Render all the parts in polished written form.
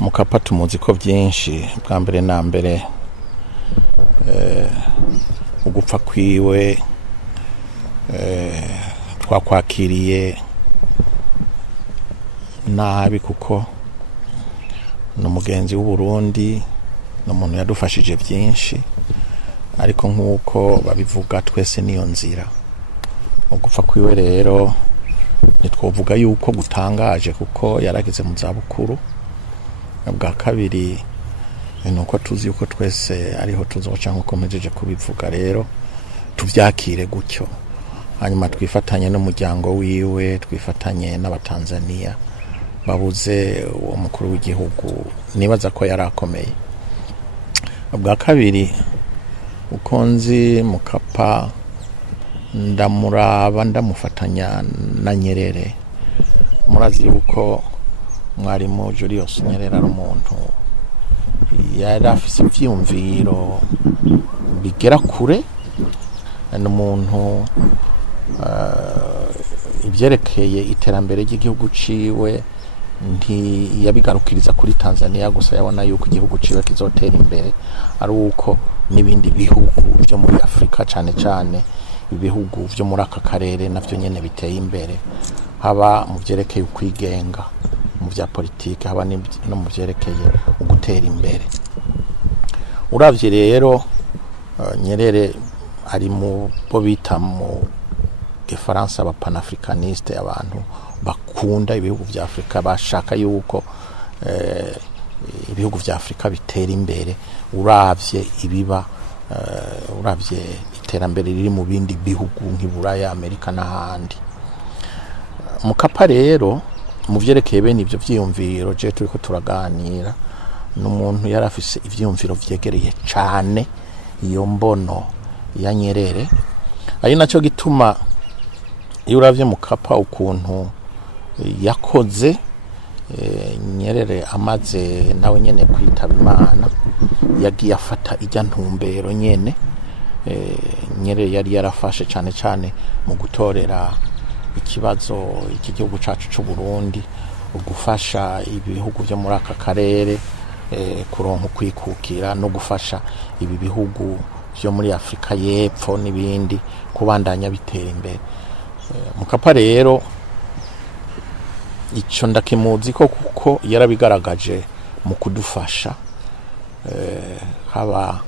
Mukapa tumuzi ko byinshi, bwa mbere na mbere ugupfa kwiwe twakwakiriye nabi kuko n'umugenzi w'u Burundi, n'umuntu yadufashije byinshi, ariko nk'uko babivuga twese niyo nzira. Ugupfa kwiwe rero nitwovuga yuko gutangaje kuko yarageze mu zabukuru. Bwa kabiri nuko tuzi yuko twese ariho tuzoca nkuko mpejeje kubivuga, rero tuvyakire gutyo, hanyuma twifatanye n'umuryango wiwe, twifatanye n'abatanzania babuze uwo mukuru w'igihugu, nibaza ko yarakomeye. Bwa kabiri uko nzi Mukapa ndamuraba ndamufatanya na Nyerere. Murazi yuko mwarimu Julius Nyerere ari umuntu yari afise ivyumviro bigera kure, n'umuntu ivyerekeye iterambere ry'igihugu ciwe ntiyabigarukiriza kuri Tanzania gusa, yabona yuko igihugu ciwe kizotera imbere ari uko n'ibindi bihugu byo muri Afrika, cane cane ibihugu byo muri aka karere navyo nyene biteye imbere, haba mu vyerekeye ukwigenga mu vya politike, haba no mu vyerekeye ugutera imbere. Uravye rero Nyerere ari mu bo bita mu Gifaransa aba panafricaniste, abantu bakunda ibihugu vya Afrika, bashaka yuko ibihugu vya Afrika bitera imbere. Uravye ibiba uravye iterambere riri mu bindi bihugu nk'Iburaya, Amerika n'ahandi. Mukapa rero mu vyerekeye bene ivyo vyiyumviro je turiko turaganira, n'umuntu yari afise ivyiyumviro vyegereye cane iyo mbono ya Nyerere. Ari naco gituma iyo uravye Mukapa ukuntu yakoze, Nyerere amaze nawe nyene kwitaba Imana, yagiye afata ijya ntumbero nyene. Nyerere yari yarafashe cane cane mu gutorera ikibazo iki gihugu cacu c'u Burundi, ugufasha ibihugu byo muri aka karere kuronka kwikukira, no gufasha ibi bihugu byo muri Afrika y'Epfo n'ibindi kubandanya bitera imbere. Mukapa rero ico ndakimuzi ko kuko yarabigaragaje mu kudufasha, haba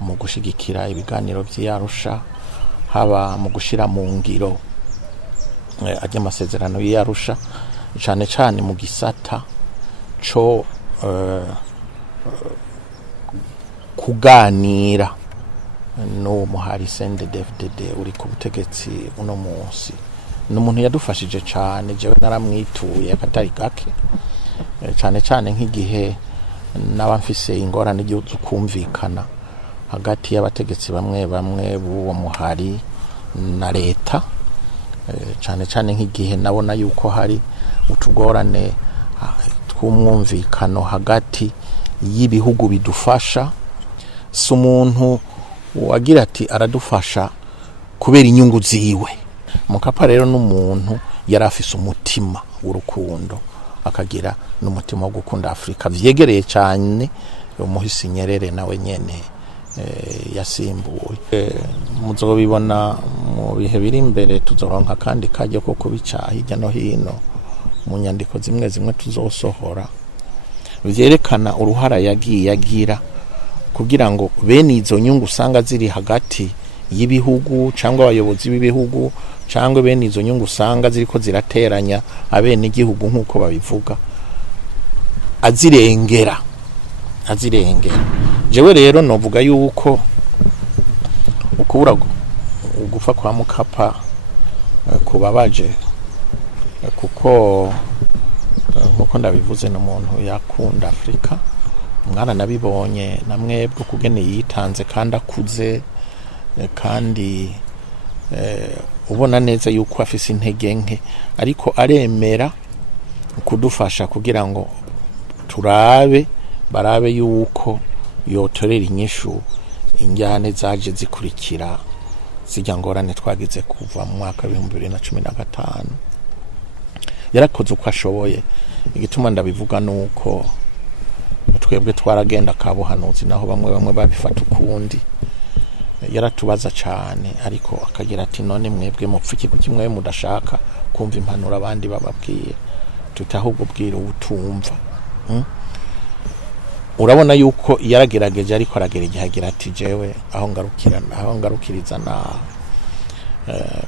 mu gushigikira ibiganiro vy'Arusha, haba mu gushira mu ngiro ajya amasezerano y'Arusha, cane cane mu gisata co kuganira no muhari CNDD-FDD uri ku butegetsi uno munsi. N'umuntu yadufashije cane, jewe naramwituye akatari gake, cane cane nk'igihe naba mfise ingorane ryo kumvikana hagati y'abategetsi bamwe bamwe b'uwo muhari na leta, cane cane nk'igihe nabona yuko hari utugorane tw'umwumvikano hagati y'ibihugu bidufasha. Si umuntu wagira ati aradufasha kubera inyungu ziwe. Mukapa rero n'umuntu yari afise umutima w'urukundo, akagira n'umutima wo gukunda Afrika vyegereye cyane umuhisi Nyerere nawe nyene yasimbuye. Muzobibona mu bihe biri imbere, tuzoronka kandi kajya ko kubica hirya no hino mu nyandiko zimwe zimwe tuzosohora, vyerekana uruhara yagiye agira kugira ngo bene izo nyungu usanga ziri hagati y'ibihugu cyangwa abayobozi b'ibihugu, cyangwa bene izo nyungu usanga ziriko zirateranya abene igihugu nk'uko babivuga, azirengera. Jewe rero novuga yuko ukubura ugufa kwa Mukapa kubabaje, kuko nkuko ndabivuze n'umuntu yakunda Afrika. Mwana nabibonye namwebwe kugene yitanze kandi akuze, kandi ubona neza yuko afise intege nke, ariko aremera kudufasha kugira ngo barabe yuko yotorera inyishu injyane zaje zikurikira zijya ngorane twagize kuva mu mwaka 2015. Yarakoze uko ashoboye. Igituma ndabivuga nuko twebwe twaragenda kabuhanuzi naho bamwe babifata ukundi, yaratubaza cyane ariko akagira ati none mwebwe mupfiki kuki mwe mudashaka kumva impanuro abandi bababwiye, tutahubwo bwira ubutumva. Urabona yuko yaragerageje ariko aragerageje agira ati jewe aho ngarukiriza na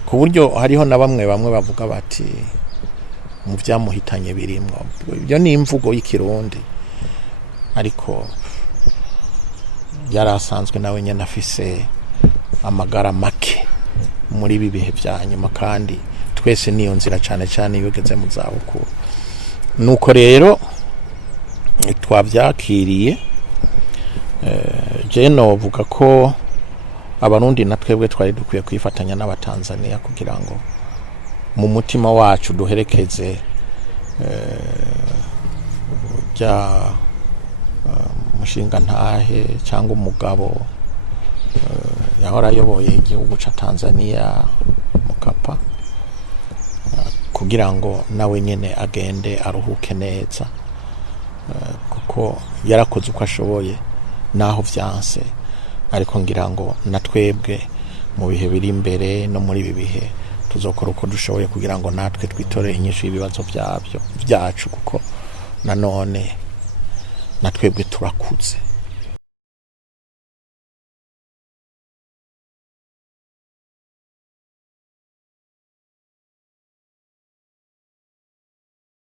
ku buryo hariho na bamwe bavuga bati mu byamuhitanye birimwo. Ibyo ni imvugo y'ikirundi ariko yarasanzwe nawe nyene afise amagara make muri ibi bihe bya nyuma, kandi twese niyo nzira cyane cyane iyo ugeze mu zabukuru. Nuko rero twabyakiriye, je novuga ko abarundi na twebwe twari dukwiye kwifatanya n'abatanzania kugira ngo mu mutima wacu duherekeze mushinga ntahe cyangwa umugabo yahora ayoboye igihugu ca Tanzania Mkapa, kugira ngo nawe nyene agende aruhuke neza, kuko yarakoze uko ashoboye naho vyanse, ariko ngira ngo na twebwe mu bihe biri imbere no muri ibi bihe tuzokora uko dushoboye kugira ngo natwe twitore inyishu y'ibibazo byacu, kuko nanone na twebwe turakuze.